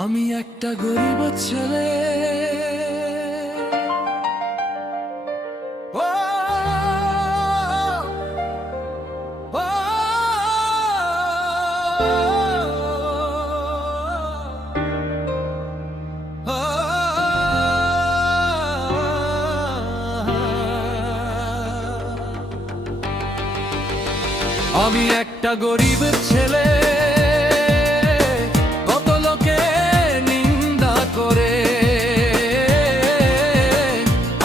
আমি একটা গরিব ছেলে। ও, ও, ও, আমি একটা গরিব ছেলে। কত লোকে নিন্দা করে,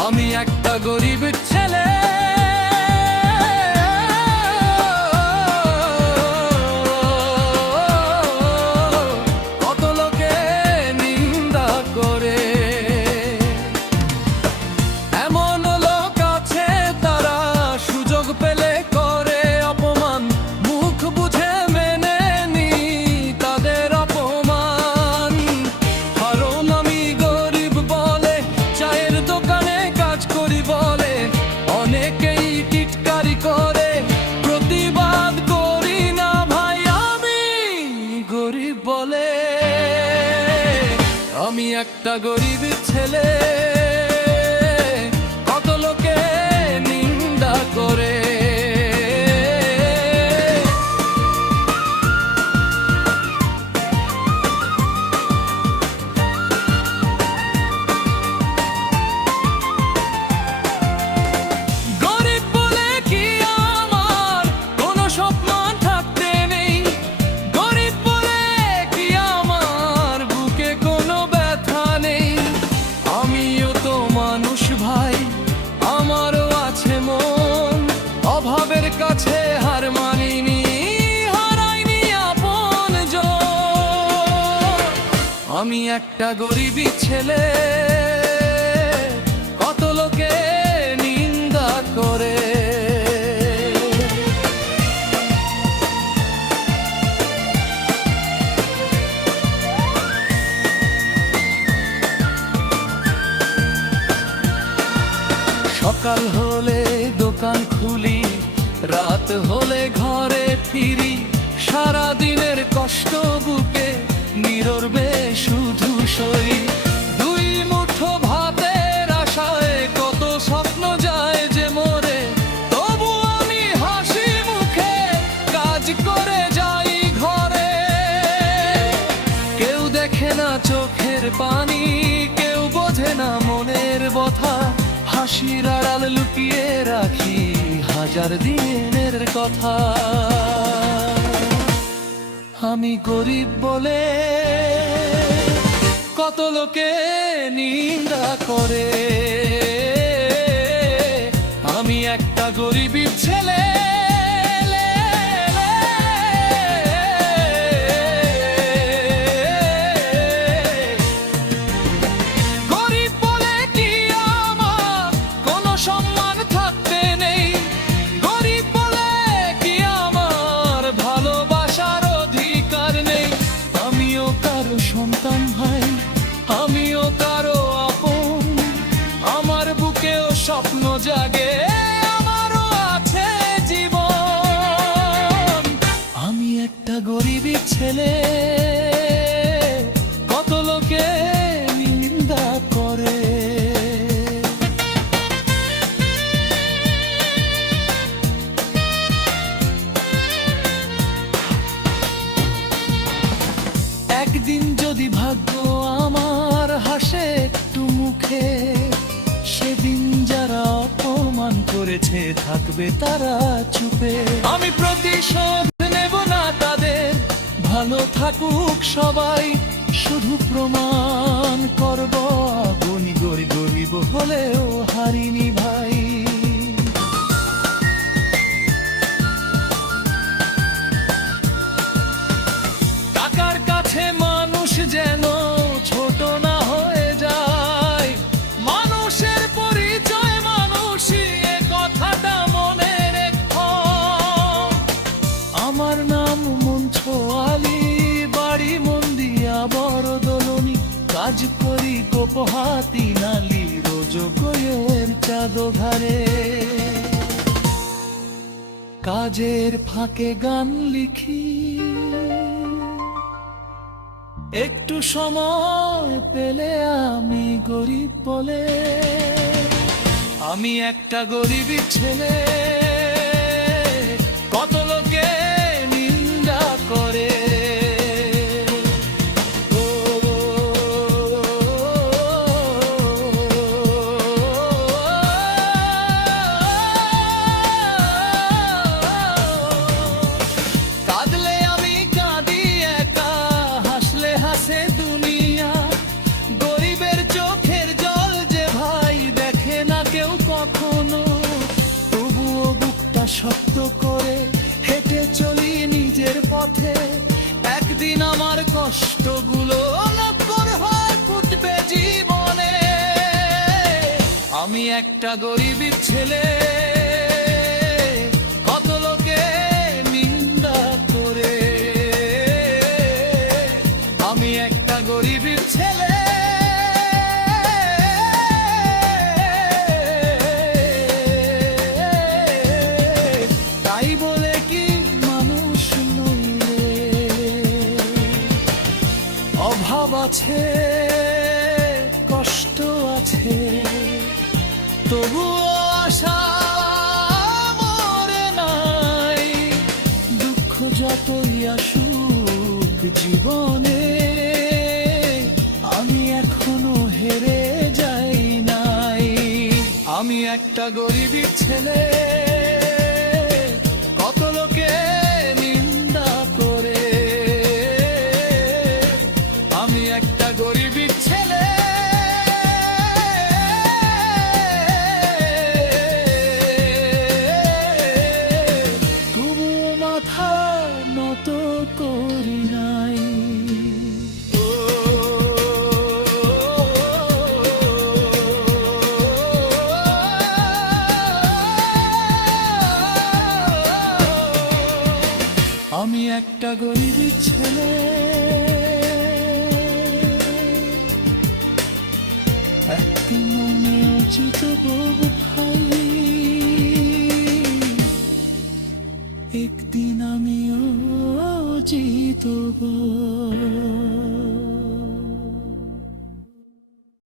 আমি একটা গরিব ছেলে। কত লোকে নিন্দা করে, এমন লোক আছে তারা সুযোগ পেলে করে অপমান, মুখ বুঝে মেনে নি তাদের অপমান। কারণ আমি গরিব বলে চায়ের দোকানে কাজ করি বলে অনেকেই টিটকারি করে, প্রতিবাদ করি না ভাই আমি গরিব বলে। আমি একটা গরিব ছেলে, কত লোকে নিন্দা করে। গরিব বলে কি আমার কোনো সম্মান থাকতে নেই, গরিব বলে কি আমার বুকে কোনো ব্যথা নেই। আমিও তো মানুষ ভাই, আমারও আছে মন, অভাবের কাছে হার মানিনি, হারাইনি আপনজন। আমি একটা গরিবী ছেলে, কত লোকে নিন্দা করে। সকাল হলে দোকান খুলি, রাত হলে ঘরে ফিরি, সারা দিনের কষ্ট বুকে নীরবে শুধু সই। দুই মুঠো ভাতের আশায় কত স্বপ্ন যায় যে মরে, তবু আমি হাসি মুখে কাজ করে যাই ঘরে। কেউ দেখে না চোখের পানি, কেউ বোঝে না মনের ব্যথা, হাসির আড়াল লুকিয়ে রাখি হাজার দিনের কথা। আমি গরিব বলে কত লোকে নিন্দা করে, আমি একটা গরিবী ছেলে। গরিব বলে কি আমার কোনো সম্মান থাকতে নেই, গরিব বলে কি আমার ভালোবাসার অধিকার নেই। আমিও কারো সন্তান ভাই, আমিও কারো আপন, আমার বুকেও স্বপ্ন জাগে, আমারও আছে জীবন। আমি একটা গরিবী ছেলে, কত লোকে নিন্দা করে। একদিন যদি ভাগ্য আমার হাসে একটু মুখে, সেদিন যারা অপমান করেছে থাকবে তারা চুপে। আমি প্রতিশোধ নেব না তাদের, ভালো থাকুক সবাই, শুধু প্রমাণ করব গুণী গরিব হলেও হারিনি ভাই। টাকার কাছে মানুষ যেন ছোট না হয়ে যায়, মানুষের পরিচয় মানুষই, এ কথাটা মনে রেখো। আমার নাম মঞ্চো আলী, বাড়ি মন্দিয়া বড়দলনি, কাজ করি কোপহাতি নালি, রোজ কোয়ের চাঁদ ঘরে। কাজের ফাঁকে গান লিখি, একটু সময় পেলে আমি গরিব বলে, আমি একটা গরিবী ছেলে, কত লোকে নিন্দা করে। ও, কাঁদলে আমি কাঁদি একা, হাসলে হাসে দুনিয়া। গরিবের চোখের জল যে ভাই দেখে না কেউ কখনো, তবুও বুকটা শক্ত করে হেঁটে চলি নিজের পথে। একদিন আমার কষ্টগুলো নকর হয়ে ফুটবে জীবনে। আমি একটা গরিবের ছেলে, কত লোকে নিন্দা করে। আমি একটা গরিবের ছেলে, তাই বলে কি মানুষ নই রে। অভাব আছে, কষ্ট আছে, তবুও আশা মরে নাই। দুঃখ যতই আসুক জীবনে, আমি এখনো হেরে যাই নাই। আমি একটা গরিবী ছেলে, কত লোকে নিন্দা করে। আমি একটা গরিবী ছেলে, তবুও মাথা নত করি নাই। ও, আমি একটা গরিবী ছেলে, একদিন আমিও জিতবো ভাই, একদিন আমিও জিতবো।